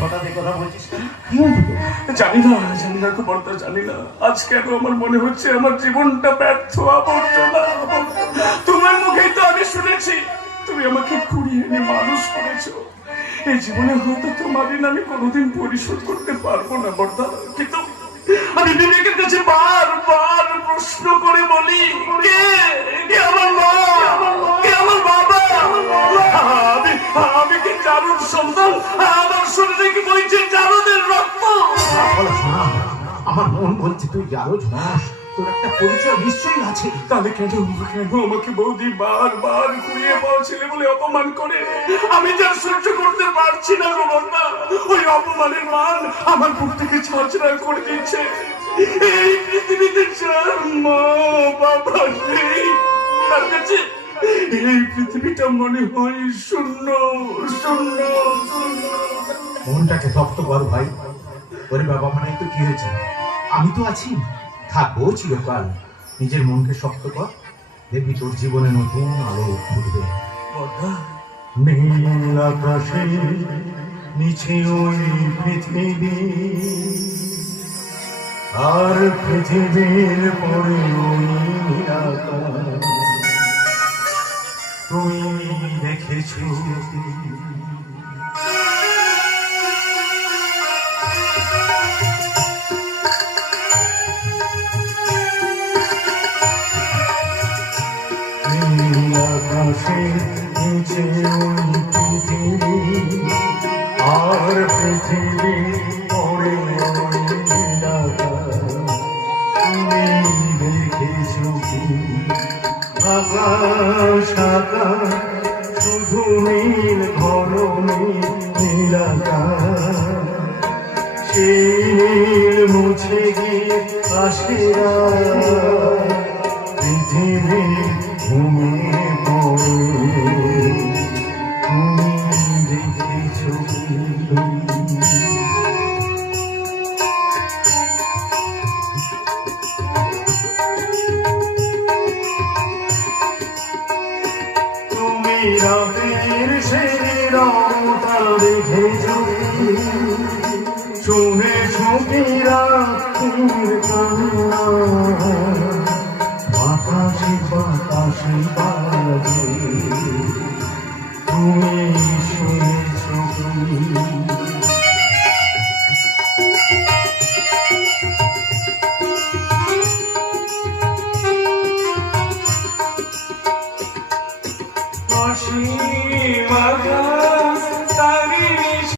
হঠাৎ এই কথা বলছিস কেন? কি হয়েছিল? জানি না খবরটা জানি না। আজ কেন আমার মনে হচ্ছে আমার জীবনটা ব্যর্থ, আবর্জনা। তোমার মুখেই তো আমি শুনেছি তুমি আমাকে কুড়িয়ে এনে মানুষ করেছো। এই জীবনে হয়তো তোমার ঋণ আমি কোনোদিন পরিশোধ করতে পারবো না বর্দা, কিন্তু আমি বিবেকের কাছে বারবার প্রশ্ন করে বলি, কে কে আমার মা, কে আমার বাবা? আমি কি চারুর সন্তান? আমার শরীরে কি বইছে চারুদের রক্ত? আমার মন বলছে তুই জারজ নস, তোর একটা পরিচয় নিশ্চয়ই আছে। তাহলে কেন আমাকে বৌদি বারবার ঘুরিয়ে পাওয়া ছেলে বলে অপমান করে? আমি যা সহ্য করতে পারছি না গো বর্মা। ওই অপমানের মান আমার বুক থেকে ছড়ছড়া করে দিচ্ছে। এই পৃথিবীতে যার মা বাবা নেই, তার কাছে এই পৃথিবীটা মনে হয় শূন্য শূন্য শূন্য। মনটাকে শক্ত কর ভাই। ওরে বাবা মানে তো কি হয়েছে, আমি তো আছি, থাকবো চিরকাল। নিজের মনকে শক্ত কর, দেখবি তোর জীবনে নতুন আলো ফুটবে। নীল আকাশে নিচে ওই পৃথিবী, আর পৃথিবীর পরে ওই নীল আকাশ। তুমি দেখেছো আকাশে নিচে ওই পৃথিবী, আর পৃথিবী পরে ওই নীল আকাশ। তুমি দেখেছো কি আকাশ আকাশ, শুধু নীল ঘন নীল আকাশ। সেই নীল মুছে গিয়ে আসে পৃথিবী ঘুমিয়ে পড়ে। তুমি দেখেছো কি তুমি রাতের সেই রংটা দেখেছো কি? শুনেছো কি রাতের কান্না বাতাসে বাতাসে বাজে? তুমি শুনেছো কি?